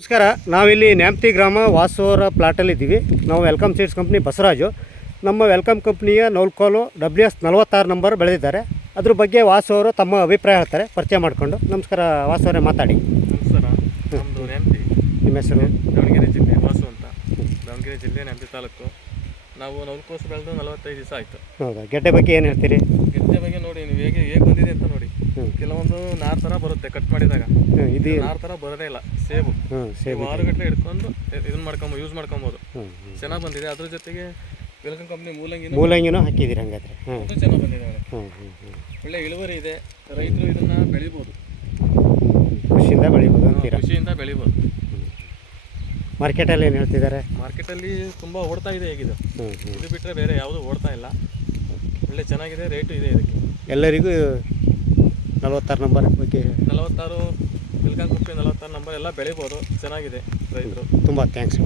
ನಮಸ್ಕಾರ. ನಾವಿಲ್ಲಿ ನ್ಯಾಮತಿ ಗ್ರಾಮ ವಾಸೋರ ಪ್ಲಾಟಲ್ಲಿದ್ದೀವಿ. ನಾವು ವೆಲ್ಕಮ್ ಸೀಡ್ಸ್ ಕಂಪ್ನಿ ಬಸವರಾಜು. ನಮ್ಮ ವೆಲ್ಕಮ್ ಕಂಪ್ನಿಯ ನೌಲ್ಕೋಲು WS46 ನಂಬರ್ ಬೆಳೆದಿದ್ದಾರೆ. ಅದ್ರ ಬಗ್ಗೆ ವಾಸವರು ತಮ್ಮ ಅಭಿಪ್ರಾಯ ಹೇಳ್ತಾರೆ, ಪರಿಚಯ ಮಾಡಿಕೊಂಡು. ನಮಸ್ಕಾರ ವಾಸವರೇ, ಮಾತಾಡಿ. ನಮಸ್ಕಾರ. ನಮ್ಮದು ನ್ಯಾಮತಿ. ನಿಮ್ಮ ಹೆಸರು? ದಾವಣಗೆರೆ ಜಿಲ್ಲೆ ವಾಸು ಅಂತ. ದಾವಣಗೆರೆ ಜಿಲ್ಲೆ ನ್ಯಾಮತಿ ತಾಲೂಕು. ನಾವು ನೌಲ್ಕೋಸು ಬೆಳೆದು 45 ದಿವಸ ಆಯಿತು. ಹೌದಾ? ಗೆಡ್ಡೆ ಬಗ್ಗೆ ಏನು ಹೇಳ್ತೀರಿ? ಗೆಡ್ಡೆ ಬಗ್ಗೆ ನೋಡಿ, ನೀವು ಹೇಗೆ ಬಂದಿದೆ ಅಂತ ನೋಡಿ. ಕೆಲವೊಂದು ನಾರು ಥರ ಬರುತ್ತೆ ಕಟ್ ಮಾಡಿದಾಗ. ಇದು ನಾರು ಥರ ಬರೋದೇ ಇಲ್ಲ. ಸೇಬು ವಾರಗಟ್ಟಲೆ ಹಿಡ್ಕೊಂಡು ಇದನ್ನ ಯೂಸ್ ಮಾಡ್ಕೊಬೋದು. ಚೆನ್ನಾಗಿ ಬಂದಿದೆ. ಅದ್ರ ಜೊತೆಗೆ ವೆಲ್ಕಮ್ ಕಂಪ್ನಿ ಮೂಲಂಗಿನೂ ಹಾಕಿದ್ದೀರಿ ಹಂಗಾದ್ರೆ? ಅದು ಚೆನ್ನಾಗಿ ಬಂದಿದೆ. ಒಳ್ಳೆ ಇಳುವರಿ ಇದೆ. ರೈತರು ಇದನ್ನ ಬೆಳಿಬೋದು, ಖುಷಿಯಿಂದ ಬೆಳಿಬೋದು ಅಂತೀರಾ? ಖುಷಿಯಿಂದ ಬೆಳಿಬೋದು. ಮಾರ್ಕೆಟಲ್ಲಿ ಏನು ಹೇಳ್ತಿದ್ದಾರೆ? ಮಾರ್ಕೆಟಲ್ಲಿ ತುಂಬ ಓಡ್ತಾ ಇದೆ ಹೇಗಿದೆ. ಇದು ಬಿಟ್ಟರೆ ಬೇರೆ ಯಾವುದೂ ಓಡ್ತಾ ಇಲ್ಲ. ಒಳ್ಳೆ ಚೆನ್ನಾಗಿದೆ, ರೇಟು ಇದೆ ಇದಕ್ಕೆ. ಎಲ್ಲರಿಗೂ 46 ನಂಬರ್ ಬಗ್ಗೆ 46 ವೆಲ್ಕಮ್ ಕಂಪ್ನಿ 46 ನಂಬರ್ ಎಲ್ಲ ಬೆಳಿಬೋದು. ಚೆನ್ನಾಗಿದೆ ರೈತರು. ತುಂಬ ಥ್ಯಾಂಕ್ಸ್.